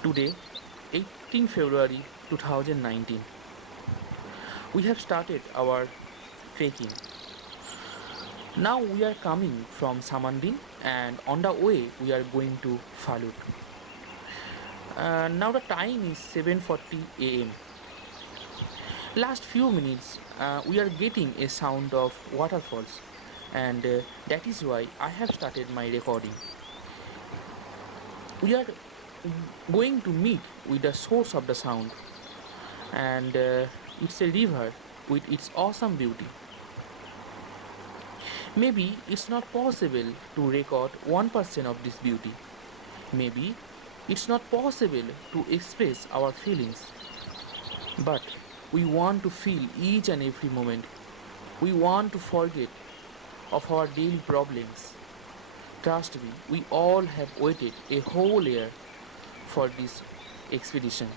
Today, 18 February 2019, we have started our trekking. Now we are coming from Samandin and on the way we are going to Phalut. Now the time is 7:40 a.m. Last few minutes we are getting a sound of waterfalls and that is why I have started my recording. We are going to meet with the source of the sound and it's a river with its awesome beauty. Maybe it's not possible to record 1% of this beauty. Maybe it's not possible to express our feelings. But we want to feel each and every moment. We want to forget of our daily problems. Trust me, we all have waited a whole year for this expedition.